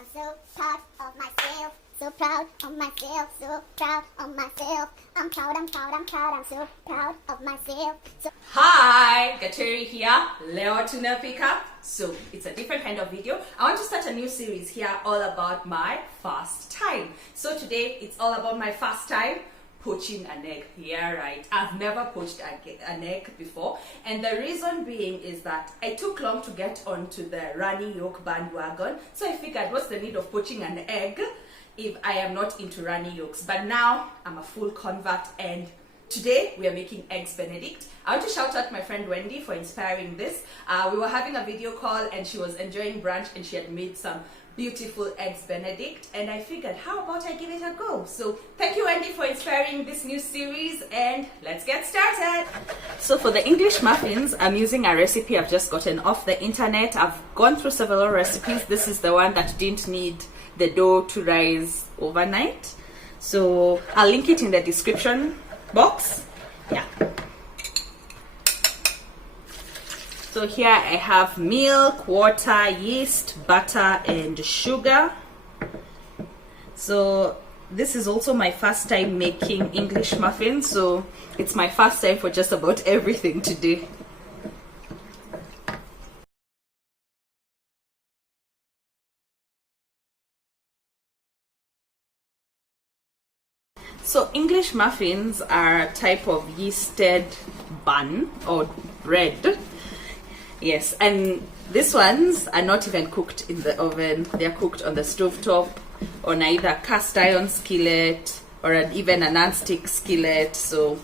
I'm so proud of myself, so proud of myself, so proud of myself. I'm proud, I'm proud, I'm proud, I'm so proud of myself. Hi, Gateri here. Leo tunapika. So it's a different kind of video. I want to start a new series here all about my first time. So today it's all about my first time poaching an egg. Yeah, right. I've never poached an egg before, and the reason being is that I took long to get onto the runny yolk bandwagon. So I figured, what's the need of poaching an egg if I am not into runny yolks? But now I'm a full convert, and today we are making eggs Benedict. I want to shout out my friend Wendy for inspiring this. We were having a video call and she was enjoying brunch and she had made some beautiful eggs Benedict, and I figured, how about I give it a go? So thank you, Wendy, for inspiring this new series, and let's get started. So for the English muffins, I'm using a recipe I've just gotten off the internet. I've gone through several recipes. This is the one that didn't need the dough to rise overnight, so I'll link it in the description box. Yeah. So here I have milk, water, yeast, butter, and sugar. So this is also my first time making English muffins, so it's my first time for just about everything today. So English muffins are a type of yeasted bun or bread. Yes, and these ones are not even cooked in the oven. They're cooked on the stovetop on either a cast iron skillet or even a non-stick skillet. So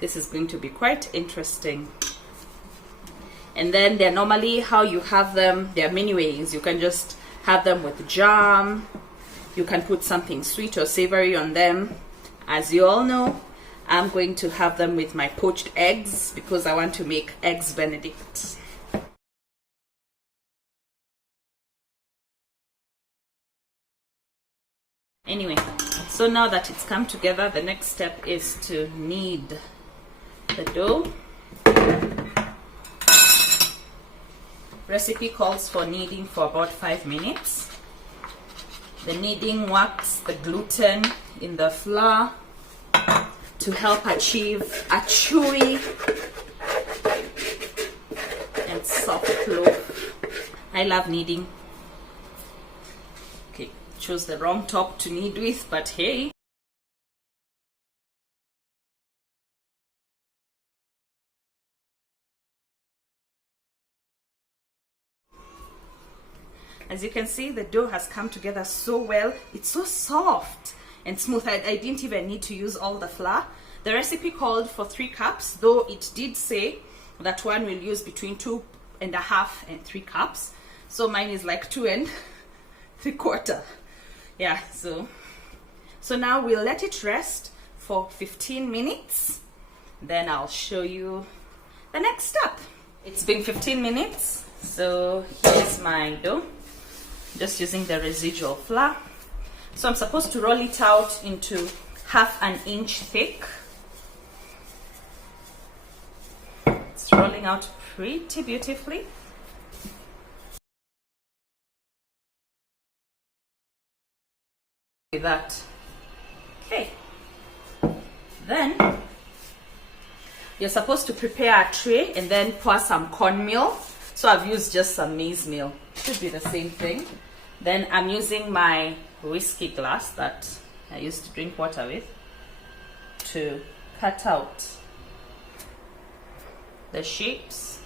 this is going to be quite interesting. And then they're normally how you have them. There are many ways. You can just have them with jam. You can put something sweet or savory on them. As you all know, I'm going to have them with my poached eggs because I want to make eggs Benedict. Anyway, so now that it's come together, the next step is to knead the dough. Recipe calls for kneading for about 5 minutes. The kneading works the gluten in the flour to help achieve a chewy and soft loaf. I love kneading. Okay, chose the wrong top to knead with, but hey. As you can see, the dough has come together so well. It's so soft and smooth. I didn't even need to use all the flour. The recipe called for 3 cups, though it did say that one will use between 2.5 and 3 cups. So mine is like 2 3/4. Yeah, so now we'll let it rest for 15 minutes. Then I'll show you the next step. It's been 15 minutes. So here's my dough. Just using the residual flour. So I'm supposed to roll it out into 1/2 inch thick. It's rolling out pretty beautifully. Like that. Okay. Then you're supposed to prepare a tray and then pour some cornmeal. So I've used just some maize meal. Should be the same thing. Then I'm using my whiskey glass that I used to drink water with to cut out the shapes.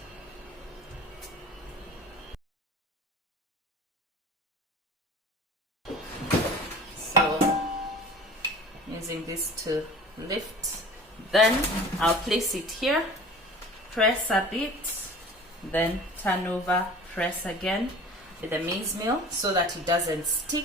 So I'm using this to lift. Then I'll place it here, press a bit, then turn over, press again with the maize meal so that it doesn't stick.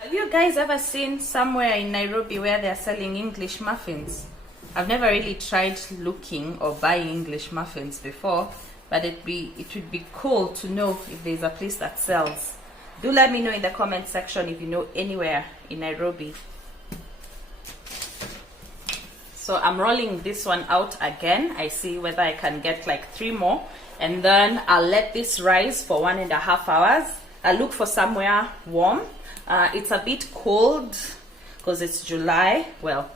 Have you guys ever seen somewhere in Nairobi where they're selling English muffins? I've never really tried looking or buying English muffins before, but it would be cool to know if there's a place that sells. Do let me know in the comment section if you know anywhere in Nairobi. So I'm rolling this one out again. I see whether I can get like 3 more. And then I'll let this rise for 1.5 hours. I look for somewhere warm. It's a bit cold because it's July. Well,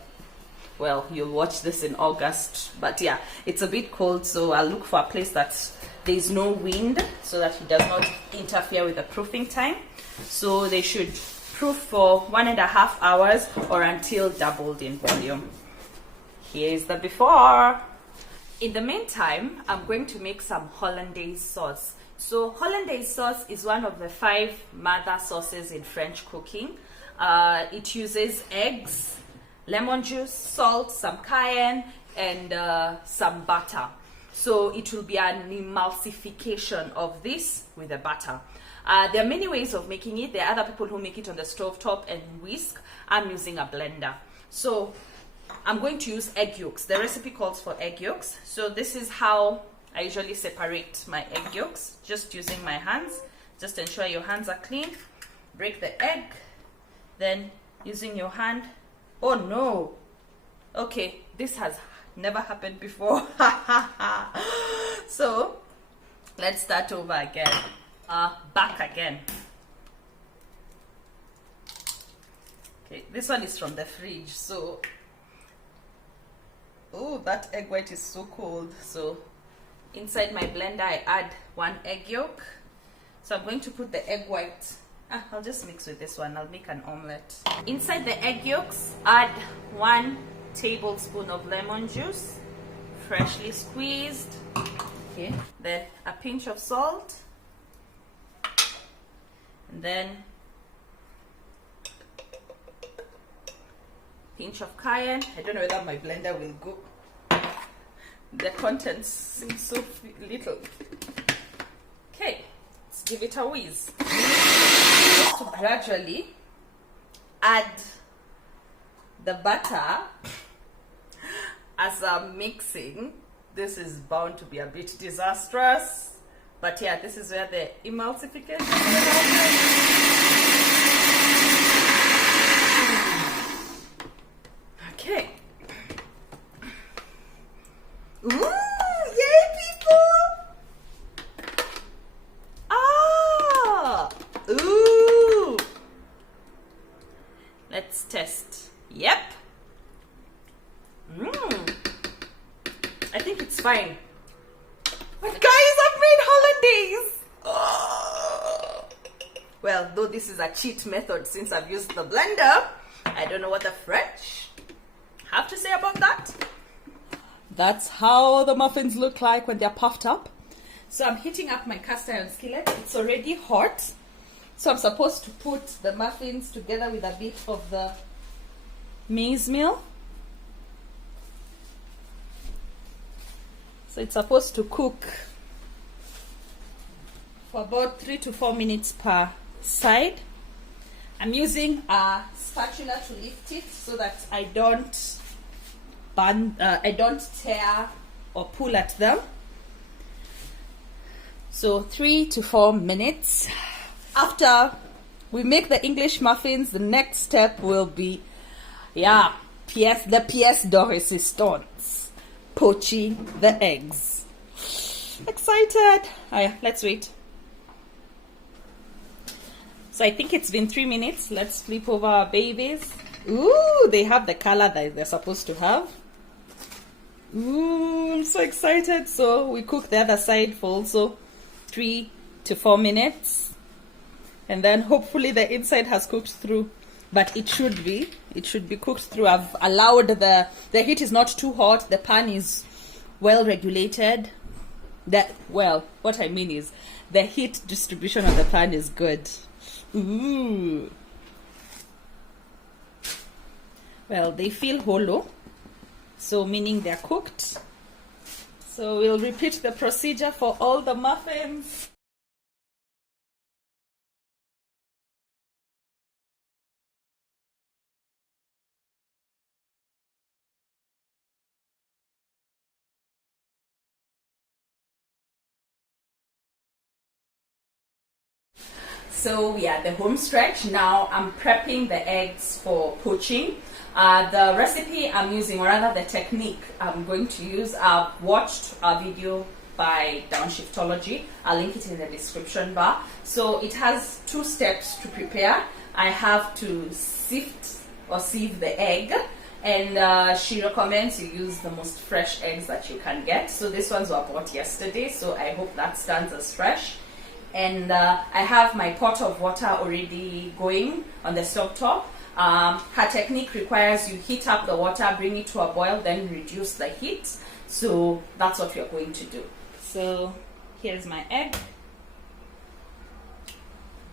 you'll watch this in August, but yeah, it's a bit cold, so I'll look for a place that there's no wind so that it does not interfere with the proofing time. So they should proof for 1.5 hours or until doubled in volume. Here's the before. In the meantime, I'm going to make some Hollandaise sauce. So Hollandaise sauce is one of the 5 mother sauces in French cooking. It uses eggs, lemon juice, salt, some cayenne, and some butter. So it will be an emulsification of this with the butter. There are many ways of making it. There are other people who make it on the stove top and whisk. I'm using a blender. So I'm going to use egg yolks. The recipe calls for egg yolks. So this is how I usually separate my egg yolks, just using my hands. Just ensure your hands are clean. Break the egg, then using your hand. Oh no! Okay, this has never happened before. So let's start over again. Back again. Okay, this one is from the fridge, so oh, that egg white is so cold. So inside my blender I add 1 egg yolk. So I'm going to put the egg white. I'll just mix with this one. I'll make an omelette. Inside the egg yolks, add 1 tablespoon of lemon juice, freshly squeezed. Okay. Then a pinch of salt, and then pinch of cayenne. I don't know whether my blender will go. The contents seem so little. Okay, let's give it a whiz. Just to gradually add the butter as I'm mixing. This is bound to be a bit disastrous, but yeah, this is where the emulsification will happen. Okay. Ooh, yay, people! Ah! Ooh! Let's test. Yep. I think it's fine. But guys, I've made hollandaise! Oh. Well, though this is a cheat method since I've used the blender, I don't know what the French have to say about that. That's how the muffins look like when they're puffed up. So I'm heating up my cast iron skillet. It's already hot. So I'm supposed to put the muffins together with a bit of the maize meal. So it's supposed to cook for about 3 to 4 minutes per side. I'm using a spatula to lift it so that I don't tear or pull at them. So 3 to 4 minutes. After we make the English muffins, the next step will be, the pièce de résistance, poaching the eggs. Excited! Let's wait. So I think it's been 3 minutes. Let's flip over our babies. Ooh, they have the color that they're supposed to have. Ooh, I'm so excited. So we cook the other side for also 3 to 4 minutes. And then hopefully the inside has cooked through. But it should be cooked through. I've allowed the heat is not too hot. The pan is well regulated. What I mean is the heat distribution of the pan is good. Ooh. Well, they feel hollow, so meaning they're cooked. So we'll repeat the procedure for all the muffins. So we are at the home stretch. Now I'm prepping the eggs for poaching. The recipe I'm using, or rather the technique I'm going to use, I've watched a video by Downshiftology. I'll link it in the description bar. So it has 2 steps to prepare. I have to sieve the egg, and she recommends you use the most fresh eggs that you can get. So these ones were bought yesterday, so I hope that stands as fresh. And I have my pot of water already going on the stove top. Her technique requires you heat up the water, bring it to a boil, then reduce the heat. So that's what we are going to do. So here's my egg.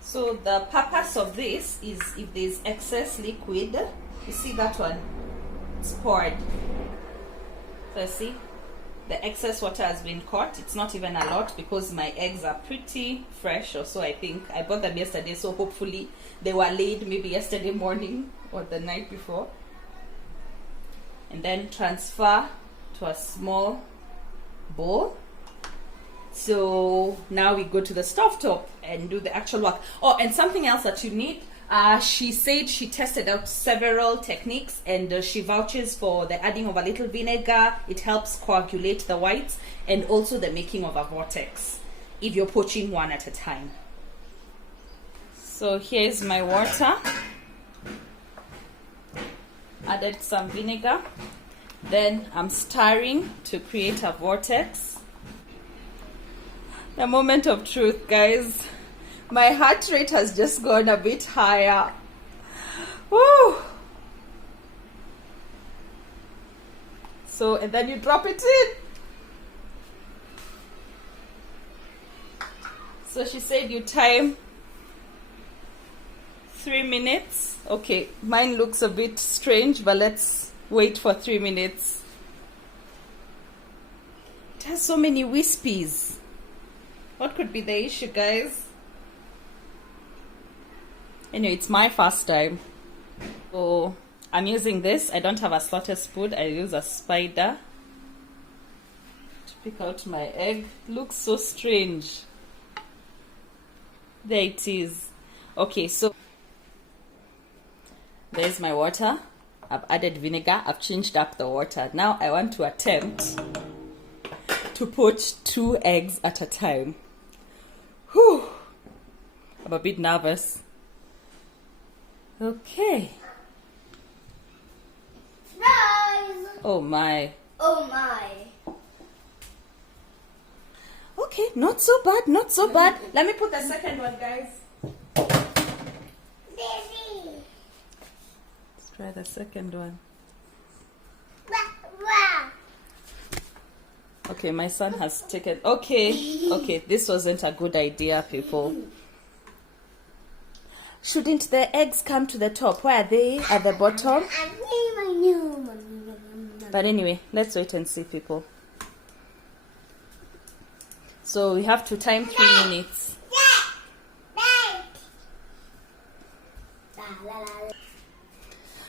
So the purpose of this is if there's excess liquid, you see that one, it's poured. So see, the excess water has been caught. It's not even a lot because my eggs are pretty fresh, or so I think. I bought them yesterday, so hopefully they were laid maybe yesterday morning or the night before. And then transfer to a small bowl. So now we go to the stovetop and do the actual work. Oh, and something else that you need. She said she tested out several techniques, and she vouches for the adding of a little vinegar. It helps coagulate the whites, and also the making of a vortex if you're poaching one at a time. So here's my water. Added some vinegar. Then I'm stirring to create a vortex. The moment of truth, guys. My heart rate has just gone a bit higher. Woo! So, and then you drop it in. So she said you time 3 minutes. Okay, mine looks a bit strange, but let's wait for 3 minutes. It has so many wispies. What could be the issue, guys? Anyway, it's my first time. So I'm using this. I don't have a slaughter spoon. I use a spider to pick out my egg. Looks so strange. There it is. Okay, so there's my water. I've added vinegar. I've changed up the water. Now I want to attempt to poach 2 eggs at a time. Whew. I'm a bit nervous. Okay. Surprise! Oh my. Oh my. Okay, not so bad, not so bad. Let me put the second one, guys. Baby. Let's try the second one. Wow. Okay, my son has taken... Okay, this wasn't a good idea, people. Shouldn't the eggs come to the top? Where are they? At the bottom? But anyway, let's wait and see, people. So we have to time 3 minutes.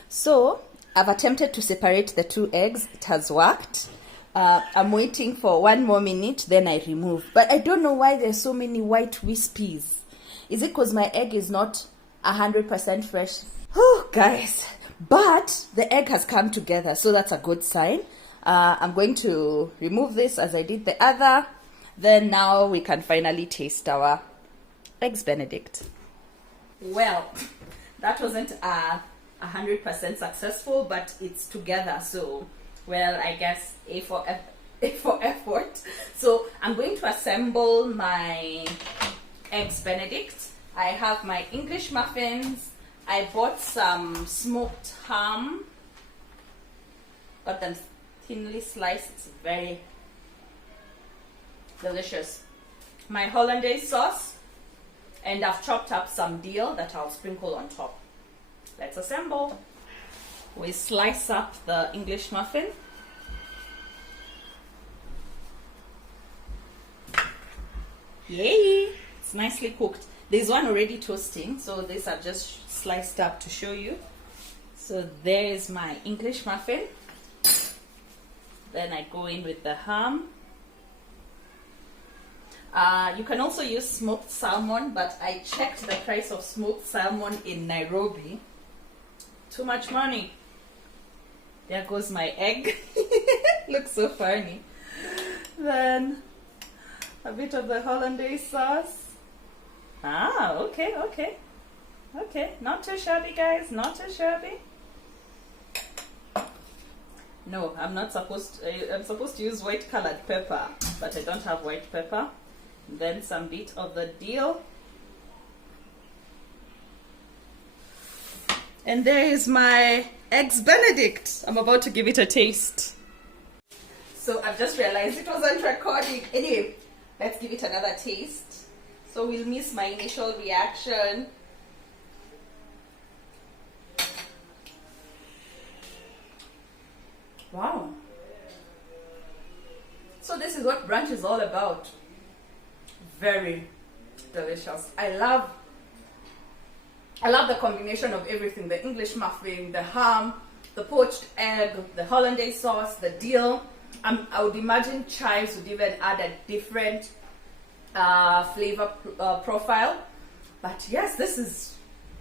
So I've attempted to separate the 2 eggs. It has worked. I'm waiting for 1 more minute, then I remove. But I don't know why there's so many white wispies. Is it because my egg is not 100% fresh? Oh, guys. But the egg has come together, so that's a good sign. I'm going to remove this as I did the other. Then now we can finally taste our eggs Benedict. Well, that wasn't 100% successful, but it's together. So, well, I guess A for effort. So I'm going to assemble my eggs Benedict. I have my English muffins. I bought some smoked ham. Got them thinly sliced. It's very delicious. My Hollandaise sauce. And I've chopped up some dill that I'll sprinkle on top. Let's assemble. We slice up the English muffin. Yay! It's nicely cooked. There's one already toasting, so these are just sliced up to show you. So there is my English muffin. Then I go in with the ham. You can also use smoked salmon, but I checked the price of smoked salmon in Nairobi. Too much money. There goes my egg. Looks so funny. Then A bit of the Hollandaise sauce. Ah, okay, okay. Okay, not too shabby, guys, not too shabby. No, I'm supposed to use white colored pepper, but I don't have white pepper. Then some bit of the dill. And there is my eggs Benedict. I'm about to give it a taste. So I've just realized it wasn't recording. Anyway, let's give it another taste. So we'll miss my initial reaction. Wow. So this is what brunch is all about. Very delicious. I love the combination of everything. The English muffin, the ham, the poached egg, the Hollandaise sauce, the dill. I would imagine chives would even add a different flavor profile. But yes,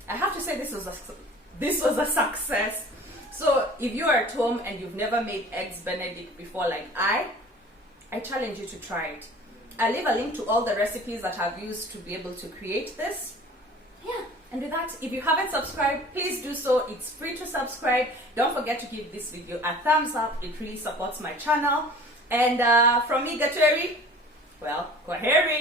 I have to say this was a success. So if you are at home and you've never made eggs Benedict before like I challenge you to try it. I'll leave a link to all the recipes that I've used to be able to create this. Yeah, and with that, if you haven't subscribed, please do so. It's free to subscribe. Don't forget to give this video a thumbs up. It really supports my channel. And from me, Gateri, well, kwaheri.